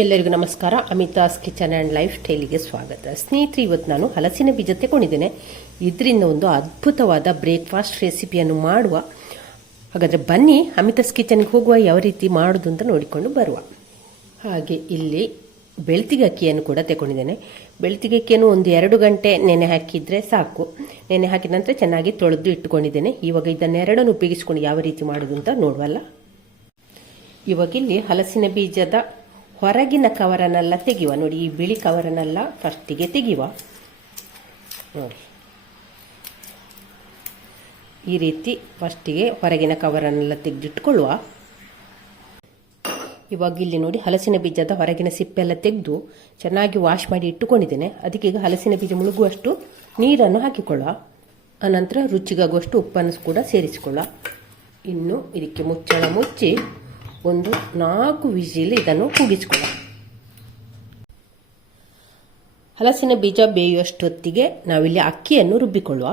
ಎಲ್ಲರಿಗೂ ನಮಸ್ಕಾರ. Amitha's kitchen and life ಸ್ಟೈಲಿಗೆ ಸ್ವಾಗತ. ಸ್ನೇಹಿತರೆ, ಇವತ್ತು ನಾನು ಹಲಸಿನ ಬೀಜ ತಗೊಂಡಿದ್ದೇನೆ. ಇದರಿಂದ ಒಂದು ಅದ್ಭುತವಾದ ಬ್ರೇಕ್ಫಾಸ್ಟ್ ರೆಸಿಪಿಯನ್ನು ಮಾಡುವ. ಹಾಗಾದರೆ ಬನ್ನಿ ಅಮಿತಾಸ್ ಕಿಚನ್ಗೆ ಹೋಗುವ, ಯಾವ ರೀತಿ ಮಾಡೋದು ಅಂತ ನೋಡಿಕೊಂಡು ಬರುವ. ಹಾಗೆ ಇಲ್ಲಿ ಬೆಳ್ತಿಗೆ ಅಕ್ಕಿಯನ್ನು ಕೂಡ ತಗೊಂಡಿದ್ದೇನೆ. ಬೆಳ್ತಿಗೆ ಅಕ್ಕಿಯನ್ನು ಒಂದು 2 ಗಂಟೆ ನೆನೆ ಹಾಕಿದರೆ ಸಾಕು. ನೆನೆ ಹಾಕಿದ ನಂತರ ಚೆನ್ನಾಗಿ ತೊಳೆದು ಇಟ್ಟುಕೊಂಡಿದ್ದೇನೆ. ಇವಾಗ ಇದನ್ನೆರಡನ್ನು ಉಪಯೋಗಿಸ್ಕೊಂಡು ಯಾವ ರೀತಿ ಮಾಡೋದು ಅಂತ ನೋಡುವಲ್ಲ. ಇವಾಗ ಇಲ್ಲಿ ಹಲಸಿನ ಬೀಜದ ಹೊರಗಿನ ಕವರನ್ನೆಲ್ಲ ತೆಗೆಯುವ. ನೋಡಿ, ಈ ಬಿಳಿ ಕವರನ್ನೆಲ್ಲ ಫಸ್ಟಿಗೆ ತೆಗೆಯುವ. ನೋಡಿ, ಈ ರೀತಿ ಫಸ್ಟಿಗೆ ಹೊರಗಿನ ಕವರನ್ನೆಲ್ಲ ತೆಗೆದಿಟ್ಕೊಳ್ಳುವ. ಇವಾಗ ಇಲ್ಲಿ ನೋಡಿ, ಹಲಸಿನ ಬೀಜದ ಹೊರಗಿನ ಸಿಪ್ಪೆಲ್ಲ ತೆಗೆದು ಚೆನ್ನಾಗಿ ವಾಶ್ ಮಾಡಿ ಇಟ್ಟುಕೊಂಡಿದ್ದೇನೆ. ಅದಕ್ಕೆ ಈಗ ಹಲಸಿನ ಬೀಜ ಮುಳುಗುವಷ್ಟು ನೀರನ್ನು ಹಾಕಿಕೊಳ್ಳುವ. ಅನಂತರ ರುಚಿಗಾಗುವಷ್ಟು ಉಪ್ಪನ್ನು ಕೂಡ ಸೇರಿಸಿಕೊಳ್ಳುವ. ಇನ್ನು ಇದಕ್ಕೆ ಮುಚ್ಚಳ ಮುಚ್ಚಿ ಒಂದು 4 ವಿಜಿಲ್ ಇದನ್ನು ಕೂಗಿಸಿಕೊಳ್ಳುವ. ಹಲಸಿನ ಬೀಜ ಬೇಯುವಷ್ಟೊತ್ತಿಗೆ ನಾವಿಲ್ಲಿ ಅಕ್ಕಿಯನ್ನು ರುಬ್ಬಿಕೊಳ್ಳುವ.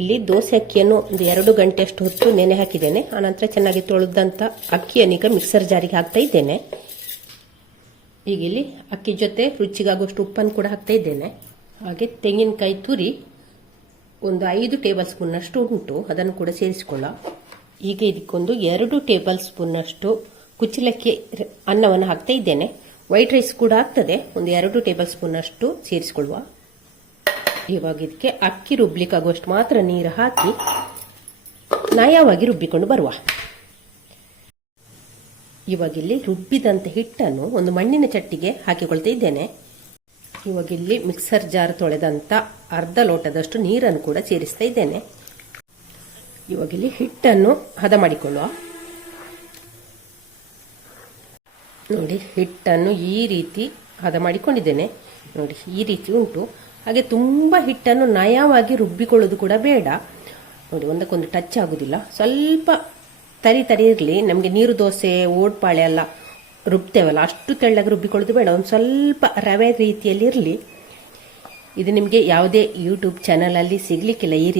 ಇಲ್ಲಿ ದೋಸೆ ಅಕ್ಕಿಯನ್ನು ಒಂದು 2 ಗಂಟೆಯಷ್ಟು ಹೊತ್ತು ನೆನೆ ಹಾಕಿದ್ದೇನೆ. ಆನಂತರ ಚೆನ್ನಾಗಿ ತೊಳೆದಂಥ ಅಕ್ಕಿಯನ್ನು ಈಗ ಮಿಕ್ಸರ್ ಜಾರಿಗೆ ಹಾಕ್ತಾ ಇದ್ದೇನೆ. ಈಗ ಇಲ್ಲಿ ಅಕ್ಕಿ ಜೊತೆ ರುಚಿಗಾಗುವಷ್ಟು ಉಪ್ಪನ್ನು ಕೂಡ ಹಾಕ್ತಾ ಇದ್ದೇನೆ. ಹಾಗೆ ತೆಂಗಿನಕಾಯಿ ತುರಿ ಒಂದು 5 ಟೇಬಲ್ ಸ್ಪೂನ್ನಷ್ಟು ಉಂಟು, ಅದನ್ನು ಕೂಡ ಸೇರಿಸಿಕೊಳ್ಳ. ಈಗ ಇದಕ್ಕೊಂದು 2 ಟೇಬಲ್ ಸ್ಪೂನ್ನಷ್ಟು ಕುಚ್ಚಲಕ್ಕಿ ಅನ್ನವನ್ನು ಹಾಕ್ತಾ ಇದ್ದೇನೆ. ವೈಟ್ ರೈಸ್ ಕೂಡ ಆಗ್ತದೆ. ಒಂದು 2 ಟೇಬಲ್ ಸ್ಪೂನ್ನಷ್ಟು ಸೇರಿಸಿಕೊಳ್ಳುವ. ಇವಾಗ ಇದಕ್ಕೆ ಅಕ್ಕಿ ರುಬ್ಲಿಕ್ಕಾಗುವಷ್ಟು ಮಾತ್ರ ನೀರು ಹಾಕಿ ನಯವಾಗಿ ರುಬ್ಬಿಕೊಂಡು ಬರುವ. ಇವಾಗ ಇಲ್ಲಿ ರುಬ್ಬಿದಂಥ ಹಿಟ್ಟನ್ನು ಒಂದು ಮಣ್ಣಿನ ಚಟ್ಟಿಗೆ ಹಾಕಿಕೊಳ್ತಾ ಇದ್ದೇನೆ. ಇವಾಗ ಇಲ್ಲಿ ಮಿಕ್ಸರ್ ಜಾರ್ ತೊಳೆದಂಥ ಅರ್ಧ ಲೋಟದಷ್ಟು ನೀರನ್ನು ಕೂಡ ಸೇರಿಸ್ತಾ ಇದ್ದೇನೆ. ಇವಾಗ ಇಲ್ಲಿ ಹಿಟ್ಟನ್ನು ಹದ ಮಾಡಿಕೊಳ್ಳುವ. ನೋಡಿ, ಹಿಟ್ಟನ್ನು ಈ ರೀತಿ ಹದ ಮಾಡಿಕೊಂಡಿದ್ದೇನೆ. ನೋಡಿ, ಈ ರೀತಿ ಉಂಟು. ಹಾಗೆ ತುಂಬ ಹಿಟ್ಟನ್ನು ನಯವಾಗಿ ರುಬ್ಬಿಕೊಳ್ಳೋದು ಕೂಡ ಬೇಡ. ನೋಡಿ, ಒಂದಕ್ಕೊಂದು ಟಚ್ ಆಗುದಿಲ್ಲ. ಸ್ವಲ್ಪ ತರಿ ಇರಲಿ. ನಮಗೆ ನೀರು ದೋಸೆ, ಓಟ್ಪಾಳೆ ಎಲ್ಲ ರುಬ್ತೇವಲ್ಲ, ಅಷ್ಟು ತೆಳ್ಳಗೆ ರುಬ್ಬಿಕೊಳ್ಳೋದು ಬೇಡ. ಒಂದು ಸ್ವಲ್ಪ ರವೆ ರೀತಿಯಲ್ಲಿ ಇರಲಿ. ಇದು ನಿಮಗೆ ಯಾವುದೇ ಯೂಟ್ಯೂಬ್ ಚಾನಲಲ್ಲಿ ಸಿಗಲಿಕ್ಕಿಲ್ಲ ಈ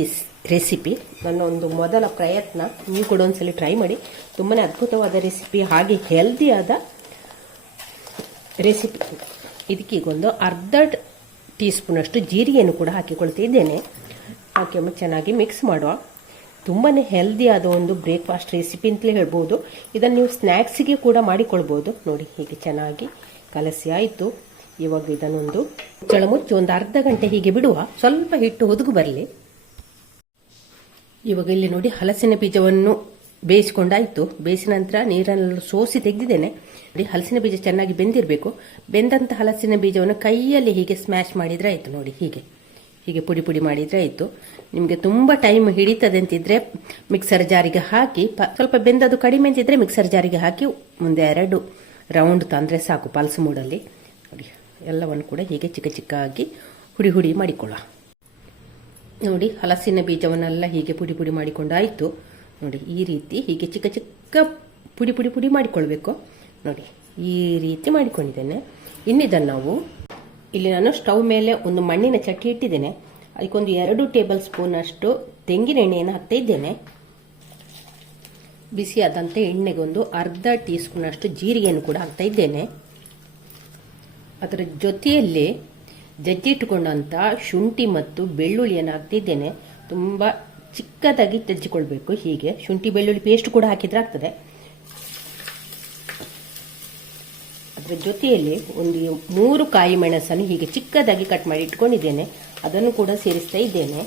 ರೆಸಿಪಿ. ನನ್ನ ಒಂದು ಮೊದಲ ಪ್ರಯತ್ನ. ನೀವು ಕೂಡ ಒಂದ್ಸಲ ಟ್ರೈ ಮಾಡಿ. ತುಂಬಾ ಅದ್ಭುತವಾದ ರೆಸಿಪಿ, ಹಾಗೆ ಹೆಲ್ದಿಯಾದ ರೆಸಿಪಿ. ಇದಕ್ಕೀಗೊಂದು ಅರ್ಧ ಟೀ ಸ್ಪೂನಷ್ಟು ಜೀರಿಗೆಯನ್ನು ಕೂಡ ಹಾಕಿಕೊಳ್ತಿದ್ದೇನೆ. ಹಾಕಿ ಚೆನ್ನಾಗಿ ಮಿಕ್ಸ್ ಮಾಡುವ. ತುಂಬಾ ಹೆಲ್ದಿಯಾದ ಒಂದು ಬ್ರೇಕ್ಫಾಸ್ಟ್ ರೆಸಿಪಿ ಅಂತಲೇ ಹೇಳ್ಬೋದು. ಇದನ್ನು ನೀವು ಸ್ನ್ಯಾಕ್ಸಿಗೆ ಕೂಡ ಮಾಡಿಕೊಳ್ಬೋದು. ನೋಡಿ, ಹೀಗೆ ಚೆನ್ನಾಗಿ ಕಲಸಿ ಆಯಿತು. ಇವಾಗ ಇದನ್ನೊಂದು ಮುಚ್ಚಳ ಮುಚ್ಚಿ ಒಂದು ಅರ್ಧ ಗಂಟೆ ಹೀಗೆ ಬಿಡುವ. ಸ್ವಲ್ಪ ಹಿಟ್ಟು ಒದಗು ಬರಲಿ. ಇವಾಗ ಇಲ್ಲಿ ನೋಡಿ, ಹಲಸಿನ ಬೀಜವನ್ನು ಬೇಯಿಸಿಕೊಂಡಾಯಿತು. ಬೇಯಿಸಿದ ನಂತರ ನೀರನ್ನು ಸೋಸಿ ತೆಗೆದಿದ್ದೇನೆ. ನೋಡಿ, ಹಲಸಿನ ಬೀಜ ಚೆನ್ನಾಗಿ ಬೆಂದಿರಬೇಕು. ಬೆಂದಂಥ ಹಲಸಿನ ಬೀಜವನ್ನು ಕೈಯಲ್ಲಿ ಹೀಗೆ ಸ್ಮ್ಯಾಶ್ ಮಾಡಿದರೆ ಆಯಿತು. ನೋಡಿ, ಹೀಗೆ ಪುಡಿ ಪುಡಿ ಮಾಡಿದರೆ ಆಯಿತು. ನಿಮಗೆ ತುಂಬ ಟೈಮ್ ಹಿಡಿತದೆ ಅಂತಿದ್ರೆ ಮಿಕ್ಸರ್ ಜಾರಿಗೆ ಹಾಕಿ, ಸ್ವಲ್ಪ ಬೆಂದದು ಕಡಿಮೆ ಅಂತಿದ್ರೆ ಮಿಕ್ಸರ್ ಜಾರಿಗೆ ಹಾಕಿ ಮುಂದೆ 2 ರೌಂಡ್ ತಂದರೆ ಸಾಕು. ಪಲ್ಸ್ ಮೂಡಲ್ಲಿ ನೋಡಿ, ಎಲ್ಲವನ್ನು ಕೂಡ ಹೀಗೆ ಚಿಕ್ಕ ಚಿಕ್ಕಾಗಿ ಹುಡಿ ಮಾಡಿಕೊಳ್ಳುವ. ನೋಡಿ, ಹಲಸಿನ ಬೀಜವನ್ನೆಲ್ಲ ಹೀಗೆ ಪುಡಿ ಪುಡಿ ಮಾಡಿಕೊಂಡಾಯಿತು. ನೋಡಿ, ಈ ರೀತಿ ಹೀಗೆ ಚಿಕ್ಕ ಚಿಕ್ಕ ಪುಡಿ ಮಾಡಿಕೊಳ್ಬೇಕು. ನೋಡಿ, ಈ ರೀತಿ ಮಾಡಿಕೊಂಡಿದ್ದೇನೆ. ಇನ್ನಿದನ್ನು ನಾವು ಇಲ್ಲಿ ನಾನು ಸ್ಟವ್ ಮೇಲೆ ಒಂದು ಮಣ್ಣಿನ ಚಟ್ಟಿ ಇಟ್ಟಿದ್ದೇನೆ. ಅದಕ್ಕೊಂದು 2 ಟೇಬಲ್ ಸ್ಪೂನ್ ಅಷ್ಟು ತೆಂಗಿನ ಎಣ್ಣೆಯನ್ನು ಹಾಕ್ತಾ ಇದ್ದೇನೆ. ಬಿಸಿಯಾದಂಥ ಎಣ್ಣೆಗೆ ಒಂದು ಅರ್ಧ ಟೀ ಸ್ಪೂನ್ ಅಷ್ಟು ಜೀರಿಗೆಯನ್ನು ಕೂಡ ಹಾಕ್ತಾ ಇದ್ದೇನೆ. ಅದರ ಜೊತೆಯಲ್ಲಿ ಜಜ್ಜಿಟ್ಟುಕೊಂಡಂಥ ಶುಂಠಿ ಮತ್ತು ಬೆಳ್ಳುಳ್ಳಿಯನ್ನು ಹಾಕ್ತಿದ್ದೇನೆ. ತುಂಬ ಚಿಕ್ಕದಾಗಿ ಜಜ್ಜಿಕೊಳ್ಬೇಕು. ಹೀಗೆ ಶುಂಠಿ ಬೆಳ್ಳುಳ್ಳಿ ಪೇಸ್ಟ್ ಕೂಡ ಹಾಕಿದ್ರೆ ಆಗ್ತದೆ. ಅದರ ಜೊತೆಯಲ್ಲಿ ಒಂದು 3 ಕಾಯಿ ಮೆಣಸನ್ನು ಹೀಗೆ ಚಿಕ್ಕದಾಗಿ ಕಟ್ ಮಾಡಿ ಇಟ್ಕೊಂಡಿದ್ದೇನೆ. ಅದನ್ನು ಕೂಡ ಸೇರಿಸ್ತಾ ಇದ್ದೇನೆ.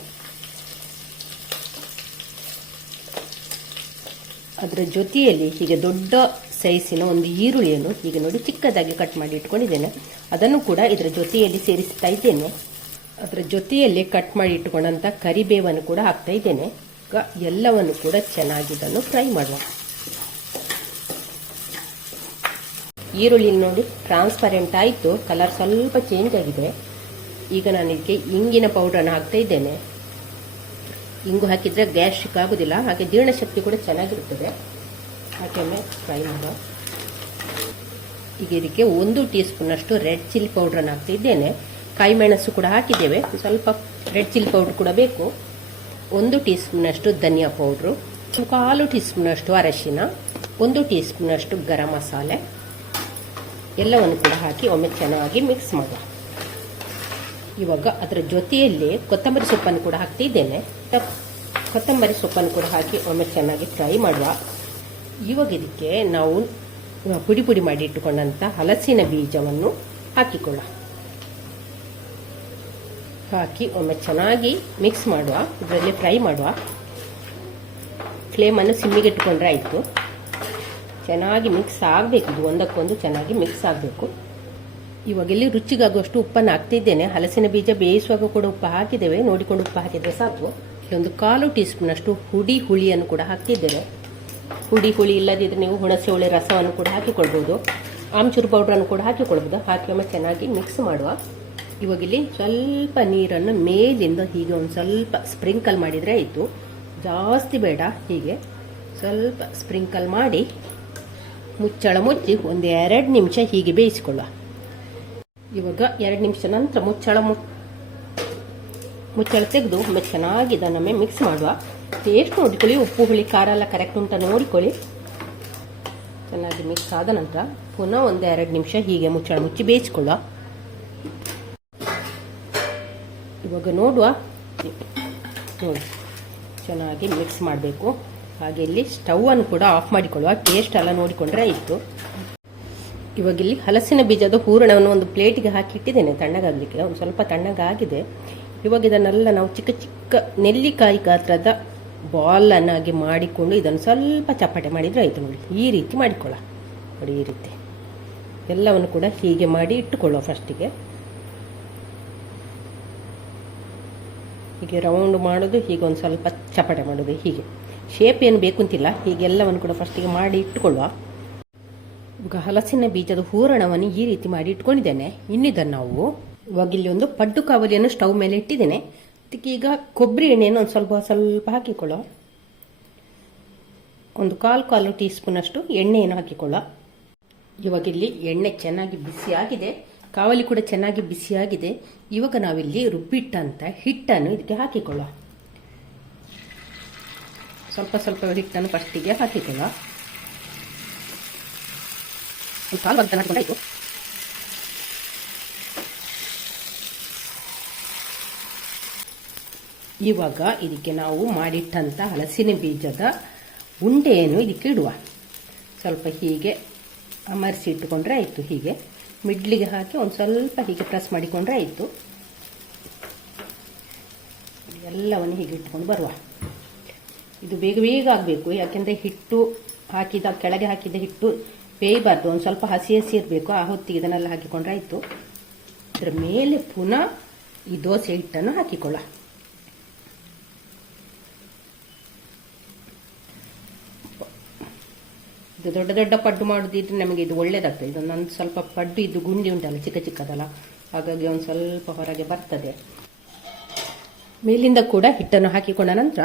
ಅದರ ಜೊತೆಯಲ್ಲಿ ಹೀಗೆ ದೊಡ್ಡ ಸೈಜಿನ ಒಂದು ಈರುಳ್ಳಿಯನ್ನು ಹೀಗೆ ನೋಡಿ ಚಿಕ್ಕದಾಗಿ ಕಟ್ ಮಾಡಿ ಇಟ್ಕೊಂಡಿದ್ದೇನೆ. ಅದನ್ನು ಕೂಡ ಇದರ ಜೊತೆಯಲ್ಲಿ ಸೇರಿಸ್ತಾ ಇದ್ದೇನೆ. ಅದರ ಜೊತೆಯಲ್ಲಿ ಕಟ್ ಮಾಡಿ ಇಟ್ಟುಕೊಂಡಂಥ ಕರಿಬೇವನ್ನು ಕೂಡ ಹಾಕ್ತಾ ಇದ್ದೇನೆ. ಈಗ ಎಲ್ಲವನ್ನು ಕೂಡ ಚೆನ್ನಾಗಿ ಇದನ್ನು ಫ್ರೈ ಮಾಡುವ. ಈರುಳ್ಳಿ ನೋಡಿ ಟ್ರಾನ್ಸ್ಪರೆಂಟ್ ಆಯಿತು, ಕಲರ್ ಸ್ವಲ್ಪ ಚೇಂಜ್ ಆಗಿದೆ. ಈಗ ನಾನು ಇದಕ್ಕೆ ಇಂಗಿನ ಪೌಡ್ರನ್ನು ಹಾಕ್ತಾ ಇದ್ದೇನೆ. ಇಂಗು ಹಾಕಿದರೆ ಗ್ಯಾಸ್ಟ್ರಿಕ್ ಆಗೋದಿಲ್ಲ, ಹಾಗೆ ಜೀರ್ಣಶಕ್ತಿ ಕೂಡ ಚೆನ್ನಾಗಿರುತ್ತದೆ. ಹಾಗೆ ಫ್ರೈ ಮಾಡುವ. ಈಗ ಇದಕ್ಕೆ 1 ಟೀ ಸ್ಪೂನ್ ಅಷ್ಟು ರೆಡ್ ಚಿಲ್ಲಿ ಪೌಡ್ರನ್ನು ಹಾಕ್ತಾ ಇದ್ದೇನೆ. ಕಾಯಿ ಮೆಣಸು ಕೂಡ ಹಾಕಿದ್ದೇವೆ. ಸ್ವಲ್ಪ ರೆಡ್ ಚಿಲ್ಲಿ ಪೌಡ್ರ್ ಕೂಡ ಬೇಕು. 1 ಟೀ ಸ್ಪೂನ್ ಅಷ್ಟು ಧನಿಯಾ ಪೌಡ್ರು, 1/4 ಟೀ ಸ್ಪೂನ್ ಅಷ್ಟು ಅರಶಿನ, 1 ಟೀ ಸ್ಪೂನ್ ಅಷ್ಟು ಗರಂ ಮಸಾಲೆ, ಎಲ್ಲವನ್ನು ಕೂಡ ಹಾಕಿ ಒಮ್ಮೆ ಚೆನ್ನಾಗಿ ಮಿಕ್ಸ್ ಮಾಡುವ. ಇವಾಗ ಅದರ ಜೊತೆಯಲ್ಲಿ ಕೊತ್ತಂಬರಿ ಸೊಪ್ಪನ್ನು ಕೂಡ ಹಾಕ್ತಿದ್ದೇನೆ. ಕೊತ್ತಂಬರಿ ಸೊಪ್ಪನ್ನು ಕೂಡ ಹಾಕಿ ಒಮ್ಮೆ ಚೆನ್ನಾಗಿ ಫ್ರೈ ಮಾಡುವ. ಇವಾಗ ಇದಕ್ಕೆ ನಾವು ಪುಡಿ ಪುಡಿ ಮಾಡಿ ಇಟ್ಟುಕೊಂಡಂಥ ಹಲಸಿನ ಬೀಜವನ್ನು ಹಾಕಿಕೊಳ್ಳ. ಹಾಕಿ ಒಮ್ಮೆ ಚೆನ್ನಾಗಿ ಮಿಕ್ಸ್ ಮಾಡುವ. ಇದರಲ್ಲಿ ಫ್ರೈ ಮಾಡುವ. ಫ್ಲೇಮನ್ನು ಸಿಮ್ಮಿಗೆ ಇಟ್ಟುಕೊಂಡ್ರೆ ಆಯಿತು. ಚೆನ್ನಾಗಿ ಮಿಕ್ಸ್ ಆಗಬೇಕು. ಇದು ಒಂದಕ್ಕೊಂದು ಚೆನ್ನಾಗಿ ಮಿಕ್ಸ್ ಆಗಬೇಕು. ಇವಾಗ ಇಲ್ಲಿ ರುಚಿಗಾಗುವಷ್ಟು ಉಪ್ಪನ್ನು ಹಾಕ್ತಿದ್ದೇನೆ. ಹಲಸಿನ ಬೀಜ ಬೇಯಿಸುವಾಗ ಕೂಡ ಉಪ್ಪು ಹಾಕಿದ್ದೇವೆ, ನೋಡಿಕೊಂಡು ಉಪ್ಪು ಹಾಕಿದರೆ ಸಾಕು. ಇಲ್ಲೊಂದು 1/4 ಟೀ ಸ್ಪೂನಷ್ಟು ಹುಳಿಯನ್ನು ಕೂಡ ಹಾಕ್ತಿದ್ದೇವೆ. ಹುಳಿ ಇಲ್ಲದಿದ್ದರೆ ನೀವು ಹುಣಸೆ ಹುಳಿ ರಸವನ್ನು ಕೂಡ ಹಾಕಿಕೊಳ್ಬೋದು. ಆಮ್ಚೂರು ಪೌಡ್ರನ್ನು ಕೂಡ ಹಾಕಿಕೊಳ್ಬೋದು. ಹಾಕಿ ಒಮ್ಮೆ ಚೆನ್ನಾಗಿ ಮಿಕ್ಸ್ ಮಾಡುವ. ಇವಾಗ ಇಲ್ಲಿ ಸ್ವಲ್ಪ ನೀರನ್ನು ಮೇಲಿಂದ ಹೀಗೆ ಒಂದು ಸ್ವಲ್ಪ ಸ್ಪ್ರಿಂಕಲ್ ಮಾಡಿದರೆ ಆಯಿತು. ಜಾಸ್ತಿ ಬೇಡ, ಹೀಗೆ ಸ್ವಲ್ಪ ಸ್ಪ್ರಿಂಕಲ್ ಮಾಡಿ ಮುಚ್ಚಳ ಮುಚ್ಚಿ ಒಂದು 2 ನಿಮಿಷ ಹೀಗೆ ಬೇಯಿಸಿಕೊಳ್ಳುವ. ಇವಾಗ 2 ನಿಮಿಷ ನಂತರ ಮುಚ್ಚಳ ತೆಗೆದು ಒಮ್ಮೆ ಚೆನ್ನಾಗಿ ಇದನ್ನೊಮ್ಮೆ ಮಿಕ್ಸ್ ಮಾಡುವ. ಟೇಸ್ಟ್ ನೋಡಿಕೊಳ್ಳಿ, ಉಪ್ಪು ಹುಳಿ ಖಾರ ಎಲ್ಲ ಕರೆಕ್ಟ್ ಉಂಟ ನೋಡಿಕೊಳ್ಳಿ. ಚೆನ್ನಾಗಿ ಮಿಕ್ಸ್ ಆದ ನಂತರ ಪುನಃ ಒಂದು 2 ನಿಮಿಷ ಹೀಗೆ ಮುಚ್ಚಳ ಮುಚ್ಚಿ ಬೇಯಿಸಿಕೊಳ್ಳುವ. ಇವಾಗ ನೋಡುವ, ನೋಡಿ ಚೆನ್ನಾಗಿ ಮಿಕ್ಸ್ ಮಾಡಬೇಕು. ಹಾಗೆ ಇಲ್ಲಿ ಸ್ಟವನ್ನು ಕೂಡ ಆಫ್ ಮಾಡಿಕೊಳ್ಳುವ. ಟೇಸ್ಟ್ ಎಲ್ಲ ನೋಡಿಕೊಂಡ್ರೆ ಆಯಿತು. ಇವಾಗ ಇಲ್ಲಿ ಹಲಸಿನ ಬೀಜದ ಹೂರಣವನ್ನು ಒಂದು ಪ್ಲೇಟಿಗೆ ಹಾಕಿ ಇಟ್ಟಿದ್ದೇನೆ ತಣ್ಣಗಾಗಲಿಕ್ಕೆ. ಒಂದು ಸ್ವಲ್ಪ ತಣ್ಣಗಾಗಿದೆ. ಇವಾಗ ಇದನ್ನೆಲ್ಲ ನಾವು ಚಿಕ್ಕ ಚಿಕ್ಕ ನೆಲ್ಲಿಕಾಯಿ ಗಾತ್ರದ ಬಾಲನ್ನಾಗಿ ಮಾಡಿಕೊಂಡು ಇದನ್ನು ಸ್ವಲ್ಪ ಚಪಾಟೆ ಮಾಡಿದರೆ ಆಯಿತು. ನೋಡಿ ಈ ರೀತಿ ಮಾಡಿಕೊಳ್ಳ. ನೋಡಿ ಈ ರೀತಿ ಎಲ್ಲವನ್ನು ಕೂಡ ಹೀಗೆ ಮಾಡಿ ಇಟ್ಟುಕೊಳ್ಳುವ. ಫಸ್ಟಿಗೆ ಹೀಗೆ ರೌಂಡ್ ಮಾಡೋದು, ಹೀಗೆ ಒಂದು ಸ್ವಲ್ಪ ಚಪಾಟೆ ಮಾಡೋದು. ಹೀಗೆ ಶೇಪ್ ಏನು ಬೇಕು ಅಂತಿಲ್ಲ. ಹೀಗೆಲ್ಲವನ್ನು ಕೂಡ ಫಸ್ಟಿಗೆ ಮಾಡಿ ಇಟ್ಟುಕೊಳ್ಳುವ. ಈಗ ಹಲಸಿನ ಬೀಜದ ಹೂರಣವನ್ನು ಈ ರೀತಿ ಮಾಡಿ ಇಟ್ಕೊಂಡಿದ್ದೇನೆ. ಇನ್ನಿದನ್ನು ನಾವು ಇವಾಗ ಇಲ್ಲಿ ಒಂದು ಪಡ್ಡು ಕಾವಲಿಯನ್ನು ಸ್ಟವ್ ಮೇಲೆ ಇಟ್ಟಿದ್ದೇನೆ. ಅದಕ್ಕೆ ಈಗ ಕೊಬ್ಬರಿ ಎಣ್ಣೆಯನ್ನು ಒಂದು ಸ್ವಲ್ಪ ಸ್ವಲ್ಪ ಹಾಕಿಕೊಳ್ಳುವ. ಒಂದು 1/4 ಟೀ ಸ್ಪೂನಷ್ಟು ಎಣ್ಣೆಯನ್ನು ಹಾಕಿಕೊಳ್ಳುವ. ಇವಾಗ ಇಲ್ಲಿ ಎಣ್ಣೆ ಚೆನ್ನಾಗಿ ಬಿಸಿಯಾಗಿದೆ, ಕಾವಲಿ ಕೂಡ ಚೆನ್ನಾಗಿ ಬಿಸಿಯಾಗಿದೆ. ಇವಾಗ ನಾವಿಲ್ಲಿ ರುಬ್ಬಿಟ್ಟಂತ ಹಿಟ್ಟನ್ನು ಇದಕ್ಕೆ ಹಾಕಿಕೊಳ್ಳುವ. ಸ್ವಲ್ಪ ಸ್ವಲ್ಪ ಹಿಟ್ಟನ್ನು ಫಸ್ಟಿಗೆ ಹಾಕಿಕೊಳ್ಳುವ. ಒಂದು 1/4 ಭಾಗ ಹಾಕಿಕೊಂಡಾಯಿತು. ಇವಾಗ ಇದಕ್ಕೆ ನಾವು ಮಾಡಿಟ್ಟಂಥ ಹಲಸಿನ ಬೀಜದ ಉಂಡೆಯನ್ನು ಇದಕ್ಕೆ ಇಡುವ. ಸ್ವಲ್ಪ ಹೀಗೆ ಅಮರ್ಸಿ ಇಟ್ಟುಕೊಂಡ್ರೆ ಆಯಿತು. ಹೀಗೆ ಮಿಡ್ಲಿಗೆ ಹಾಕಿ ಒಂದು ಸ್ವಲ್ಪ ಹೀಗೆ ಪ್ರೆಸ್ ಮಾಡಿಕೊಂಡ್ರೆ ಆಯಿತು. ಎಲ್ಲವನ್ನು ಹೀಗೆ ಇಟ್ಕೊಂಡು ಬರುವ. ಇದು ಬೇಗ ಬೇಗ ಆಗಬೇಕು, ಯಾಕೆಂದರೆ ಹಿಟ್ಟು ಕೆಳಗೆ ಹಾಕಿದ ಹಿಟ್ಟು ಬೇಯಬಾರ್ದು. ಒಂದು ಸ್ವಲ್ಪ ಹಸಿ ಹಸಿ ಇರಬೇಕು. ಆ ಹೊತ್ತಿಗೆ ಇದನ್ನೆಲ್ಲ ಹಾಕಿಕೊಂಡ್ರೆ ಆಯಿತು. ಇದರ ಮೇಲೆ ಪುನಃ ಈ ದೋಸೆ ಹಿಟ್ಟನ್ನು ಹಾಕಿಕೊಳ್ಳ. ಇದು ದೊಡ್ಡ ದೊಡ್ಡ ಪಡ್ಡು ಮಾಡೋದಿದ್ರೆ ನಮಗೆ ಇದು ಒಳ್ಳೇದಾಗ್ತದೆ. ಇದು ನಂದು ಸ್ವಲ್ಪ ಪಡ್ಡು ಇದು ಗುಂಡಿ ಉಂಟಲ್ಲ, ಚಿಕ್ಕ ಚಿಕ್ಕದಲ್ಲ, ಹಾಗಾಗಿ ಒಂದು ಸ್ವಲ್ಪ ಹೊರಗೆ ಬರ್ತದೆ. ಮೇಲಿಂದ ಕೂಡ ಹಿಟ್ಟನ್ನು ಹಾಕಿಕೊಂಡ ನಂತರ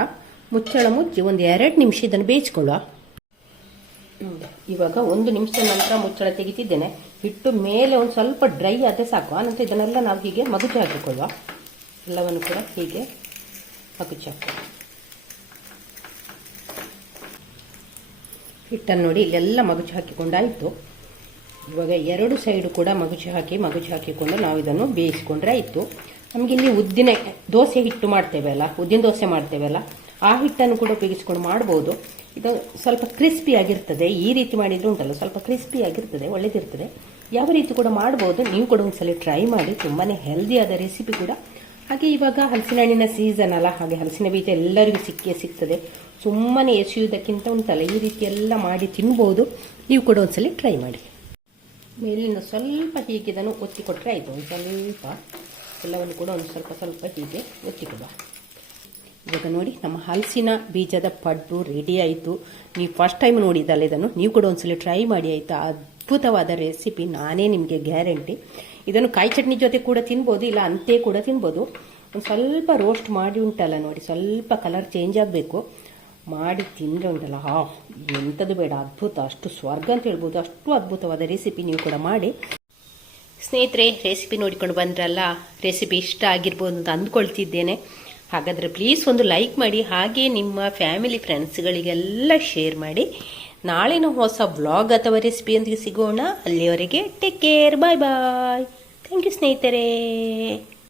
ಮುಚ್ಚಳ ಮುಚ್ಚಿ ಒಂದು 2 ನಿಮಿಷ ಇದನ್ನು ಬೇಯಿಸಿಕೊಳ್ಳುವ. ಇವಾಗ 1 ನಿಮಿಷ ನಂತರ ಮುಚ್ಚಳ ತೆಗಿತಿದ್ದೇನೆ. ಹಿಟ್ಟು ಮೇಲೆ ಒಂದು ಸ್ವಲ್ಪ ಡ್ರೈ ಆದರೆ ಸಾಕು. ಆನಂತರ ಇದನ್ನೆಲ್ಲ ನಾವು ಹೀಗೆ ಮಗುಚಿ ಹಾಕಿಕೊಳ್ಳುವ. ಎಲ್ಲವನ್ನು ಕೂಡ ಹೀಗೆ ಮಗುಚಿ ಹಾಕುವ. ಹಿಟ್ಟನ್ನು ನೋಡಿ ಇಲ್ಲೆಲ್ಲ ಮಗುಚಿ ಹಾಕಿಕೊಂಡಾಯಿತು. ಇವಾಗ 2 ಸೈಡು ಕೂಡ ಮಗುಚಿ ಹಾಕಿಕೊಂಡು ನಾವು ಇದನ್ನು ಬೇಯಿಸಿಕೊಂಡ್ರೆ ಆಯಿತು. ನಮಗಿಲ್ಲಿ ಉದ್ದಿನ ದೋಸೆ ಹಿಟ್ಟು ಉದ್ದಿನ ದೋಸೆ ಮಾಡ್ತೇವಲ್ಲ, ಆ ಹಿಟ್ಟನ್ನು ಕೂಡ ಉಪಯೋಗಿಸ್ಕೊಂಡು ಮಾಡ್ಬೋದು. ಇದು ಸ್ವಲ್ಪ ಕ್ರಿಸ್ಪಿ ಆಗಿರ್ತದೆ. ಈ ರೀತಿ ಮಾಡಿದ್ರೆ ಉಂಟಲ್ಲ, ಸ್ವಲ್ಪ ಕ್ರಿಸ್ಪಿ ಆಗಿರ್ತದೆ, ಒಳ್ಳೆದಿರ್ತದೆ. ಯಾವ ರೀತಿ ಕೂಡ ಮಾಡ್ಬೋದು. ನೀವು ಕೂಡ ಒಂದ್ಸಲ ಟ್ರೈ ಮಾಡಿ. ತುಂಬಾ ಹೆಲ್ದಿಯಾದ ರೆಸಿಪಿ ಕೂಡ. ಹಾಗೆ ಇವಾಗ ಹಲಸಿನ ಹಣ್ಣಿನ ಸೀಸನ್ ಅಲ್ಲ, ಹಾಗೆ ಹಲಸಿನ ಬೀಜ ಎಲ್ಲರಿಗೂ ಸಿಗ್ತದೆ. ಸುಮ್ಮನೆ ಎಸೆಯುವುದಕ್ಕಿಂತ ಉಂಟಲ್ಲ, ಈ ರೀತಿ ಎಲ್ಲ ಮಾಡಿ ತಿನ್ಬೋದು. ನೀವು ಕೂಡ ಒಂದ್ಸಲ ಟ್ರೈ ಮಾಡಿ. ಮೇಲಿನ ಸ್ವಲ್ಪ ಹೀಗೆ ಇದನ್ನು ಒತ್ತಿ ಕೊಟ್ಟರೆ ಆಯಿತು. ಒಂದು ಸ್ವಲ್ಪ ಎಲ್ಲವನ್ನು ಕೂಡ ಒಂದು ಸ್ವಲ್ಪ ಸ್ವಲ್ಪ ಹೀಗೆ ಒತ್ತಿ ಕೊಡುವ. ಇವಾಗ ನೋಡಿ ನಮ್ಮ ಹಲಸಿನ ಬೀಜದ ಪಡ್ಡು ರೆಡಿ ಆಯಿತು. ನೀವು ಫಸ್ಟ್ ಟೈಮ್ ನೋಡಿದ್ದಲ್ಲ ಇದನ್ನು, ನೀವು ಕೂಡ ಒಂದ್ಸಲ ಟ್ರೈ ಮಾಡಿ ಆಯಿತಾ. ಅದ್ಭುತವಾದ ರೆಸಿಪಿ, ನಾನೇ ನಿಮಗೆ ಗ್ಯಾರಂಟಿ. ಇದನ್ನು ಕಾಯಿ ಚಟ್ನಿ ಜೊತೆ ಕೂಡ ತಿನ್ಬೋದು, ಇಲ್ಲ ಅಂತೆ ಕೂಡ ತಿನ್ಬೋದು. ಒಂದು ಸ್ವಲ್ಪ ರೋಸ್ಟ್ ಮಾಡಿ ಉಂಟಲ್ಲ ನೋಡಿ, ಸ್ವಲ್ಪ ಕಲರ್ ಚೇಂಜ್ ಆಗಬೇಕು, ಮಾಡಿ ತಿಂದರೆ ಉಂಟಲ್ಲ, ಎಂಥದ್ದು ಬೇಡ, ಅದ್ಭುತ. ಅಷ್ಟು ಸ್ವರ್ಗ ಅಂತ ಹೇಳ್ಬೋದು, ಅಷ್ಟು ಅದ್ಭುತವಾದ ರೆಸಿಪಿ. ನೀವು ಕೂಡ ಮಾಡಿ. ಸ್ನೇಹಿತರೆ, ರೆಸಿಪಿ ನೋಡಿಕೊಂಡು ಬಂದ್ರಲ್ಲ, ರೆಸಿಪಿ ಇಷ್ಟ ಆಗಿರ್ಬೋದು ಅಂತ ಅಂದ್ಕೊಳ್ತಿದ್ದೇನೆ. ಹಾಗಾದರೆ ಪ್ಲೀಸ್ ಒಂದು ಲೈಕ್ ಮಾಡಿ, ಹಾಗೆ ನಿಮ್ಮ ಫ್ಯಾಮಿಲಿ ಫ್ರೆಂಡ್ಸ್ಗಳಿಗೆಲ್ಲ ಶೇರ್ ಮಾಡಿ. ನಾಳಿನ ಹೊಸ ವ್ಲಾಗ್ ಅಥವಾ ರೆಸಿಪಿಯೊಂದಿಗೆ ಸಿಗೋಣ. ಅಲ್ಲಿಯವರೆಗೆ take care, bye bye. Thank you ಸ್ನೇಹಿತರೆ.